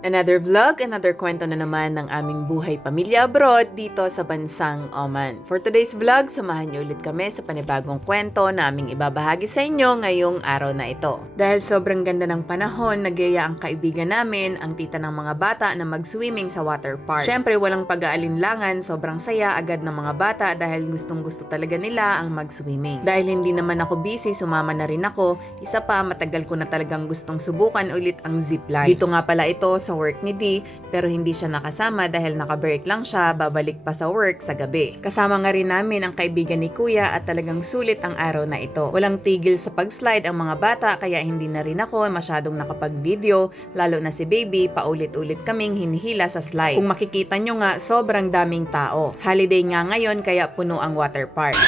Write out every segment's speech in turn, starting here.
Another vlog, another kwento na naman ng aming buhay pamilya abroad dito sa bansang Oman. For today's vlog, samahan niyo ulit kami sa panibagong kwento na aming ibabahagi sa inyo ngayong araw na ito. Dahil sobrang ganda ng panahon, nagyaya ang kaibigan namin, ang tita ng mga bata na mag-swimming sa water park. Syempre walang pag-aalinlangan, sobrang saya agad ng mga bata dahil gustong gusto talaga nila ang mag-swimming. Dahil hindi naman ako busy, sumama na rin ako. Isa pa, matagal ko na talagang gustong subukan ulit ang zipline. Dito nga pala ito sa work ni Dee, pero hindi siya nakasama dahil naka-break lang siya, babalik pa sa work sa gabi. Kasama nga rin namin ang kaibigan ni Kuya at talagang sulit ang araw na ito. Walang tigil sa pag-slide ang mga bata kaya hindi na rin ako masyadong nakapag-video, lalo na si baby, paulit-ulit kaming hinihila sa slide. Kung makikita nyo nga, sobrang daming tao. Holiday nga ngayon kaya puno ang water park.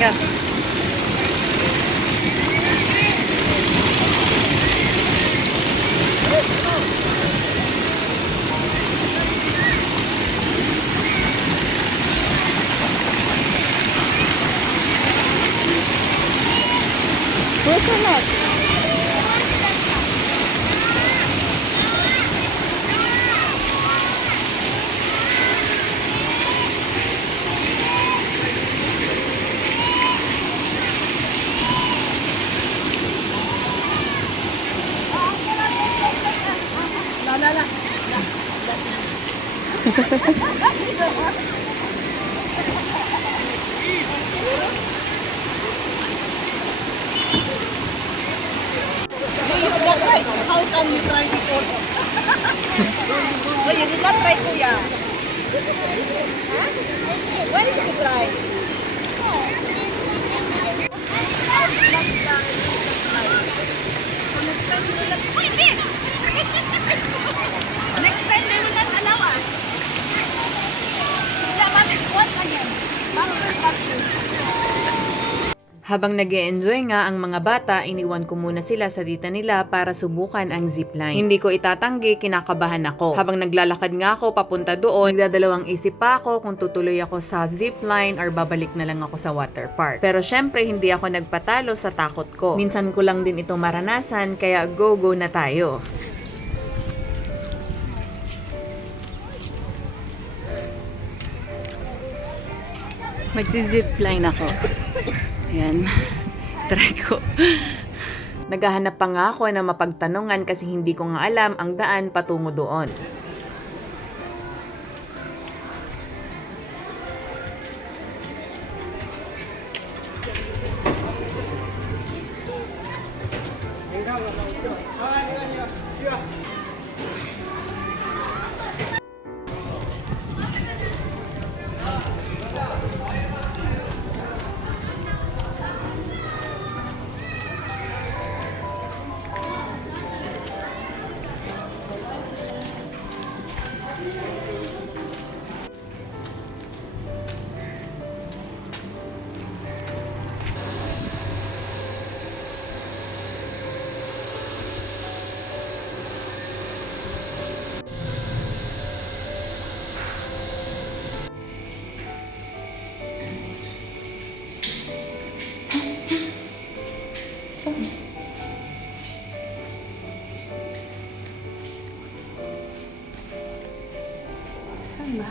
Go. Where's the lot? How can you try before? Oh, you did not try, Kuya. Huh? When did you try? Next time they will not allow us. Yeah, but what again? Habang nag-e-enjoy nga ang mga bata, iniwan ko muna sila sa tita nila para subukan ang zipline. Hindi ko itatanggi, kinakabahan ako. Habang naglalakad nga ako papunta doon, nagdadalawang isip pa ako kung tutuloy ako sa zipline or babalik na lang ako sa water park. Pero syempre, hindi ako nagpatalo sa takot ko. Minsan ko lang din ito maranasan, kaya go na tayo. Magsi-zipline ako. Ayan. Try ko. Naghahanap pa nga ako ng mapagtanungan kasi hindi ko nga alam ang daan patungo doon. Saan ba?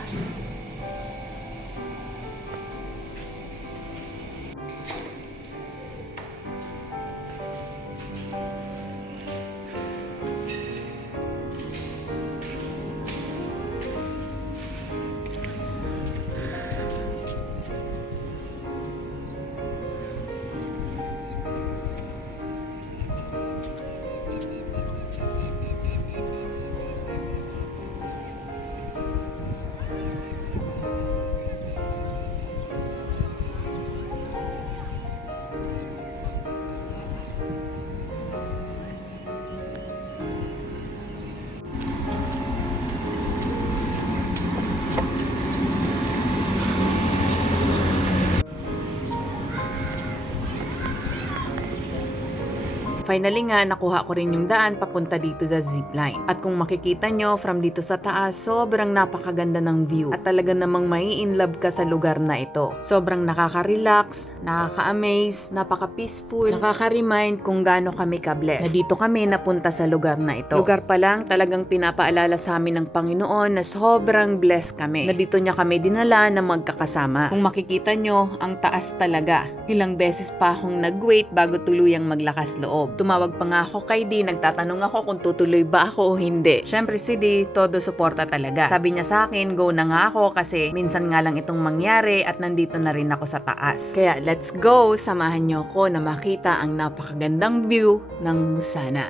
Finally nga, nakuha ko rin yung daan papunta dito sa zipline. At kung makikita nyo, from dito sa taas, sobrang napakaganda ng view. At talaga namang mai-inlove ka sa lugar na ito. Sobrang nakaka-relax, nakaka-amaze, napaka-peaceful, nakaka-remind kung gaano kami ka-blessed. Na dito kami napunta sa lugar na ito. Lugar pa lang, talagang pinapaalala sa amin ng Panginoon na sobrang blessed kami. Na dito niya kami dinala na magkakasama. Kung makikita nyo, ang taas talaga. Ilang beses pa akong nag-wait bago tuluyang maglakas loob. Tumawag pa nga ako kay Dee, nagtatanong ako kung tutuloy ba ako o hindi. Syempre si Dee, todo suporta talaga. Sabi niya sa akin, go na nga ako kasi minsan nga lang itong mangyari at nandito na rin ako sa taas. Kaya let's go, samahan niyo ako na makita ang napakagandang view ng Musana.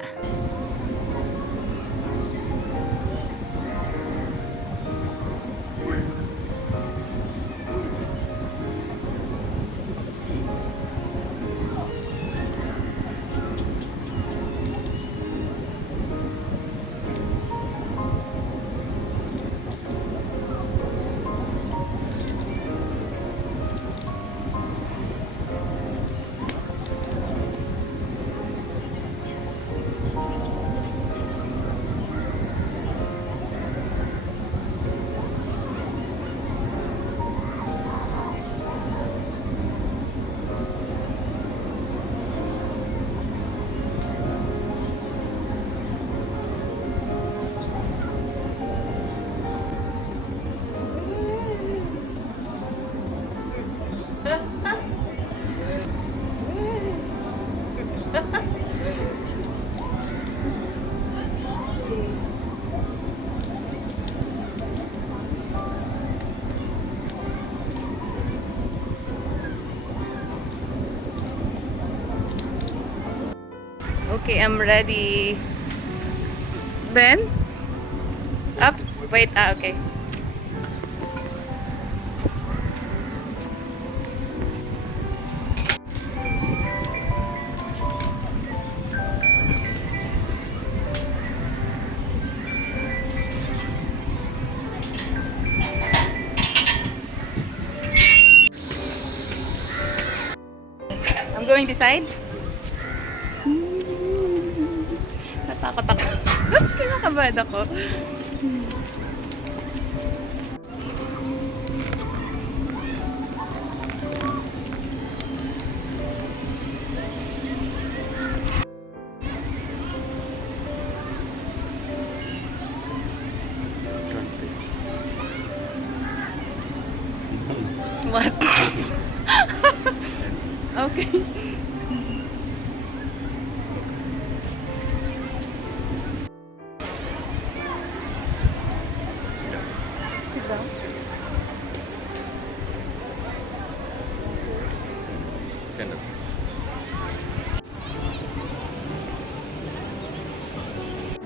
Okay, I'm ready. Then? Up? Wait, okay. I'm going this side. Natakot ako. Kinakabahan ako. What? Okay. Sit down. Stand up.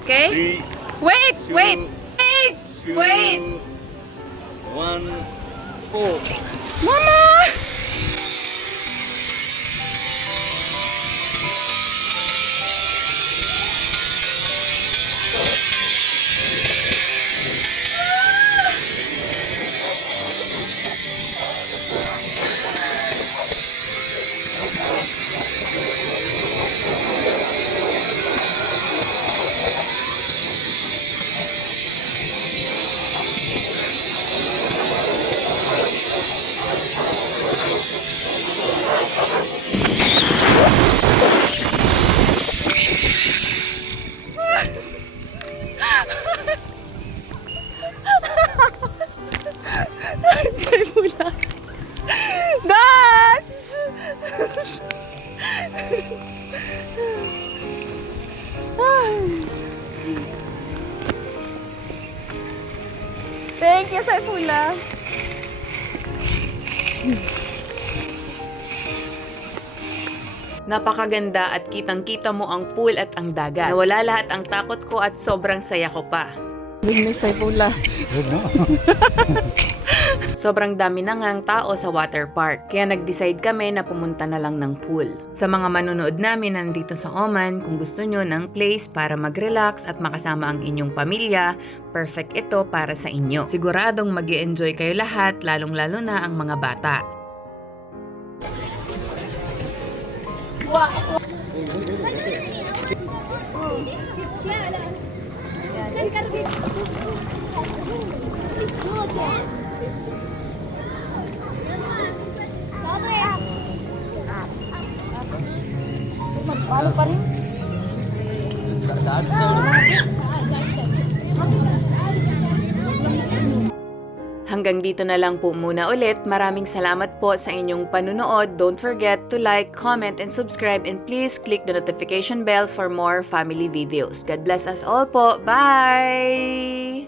Okay? 3, Wait! two, Wait! Wait! 2, Wait! 1, go. Mama! Ay, pula. Das! Thank you, Saifullah. Napakaganda at kitang-kita mo ang pool at ang dagat. Nawala lahat ang takot ko at sobrang saya ko pa. Sobrang dami na ngang tao sa water park, kaya nag-decide kami na pumunta na lang ng pool. Sa mga manonood namin nandito sa Oman, kung gusto nyo ng place para mag-relax at makasama ang inyong pamilya, perfect ito para sa inyo. Siguradong mag-i-enjoy kayo lahat, lalong-lalo na ang mga bata. Paano pa rin? Hanggang dito na lang po muna ulit. Maraming salamat po sa inyong panunood. Don't forget to like, comment, and subscribe. And please click the notification bell for more family videos. God bless us all po. Bye!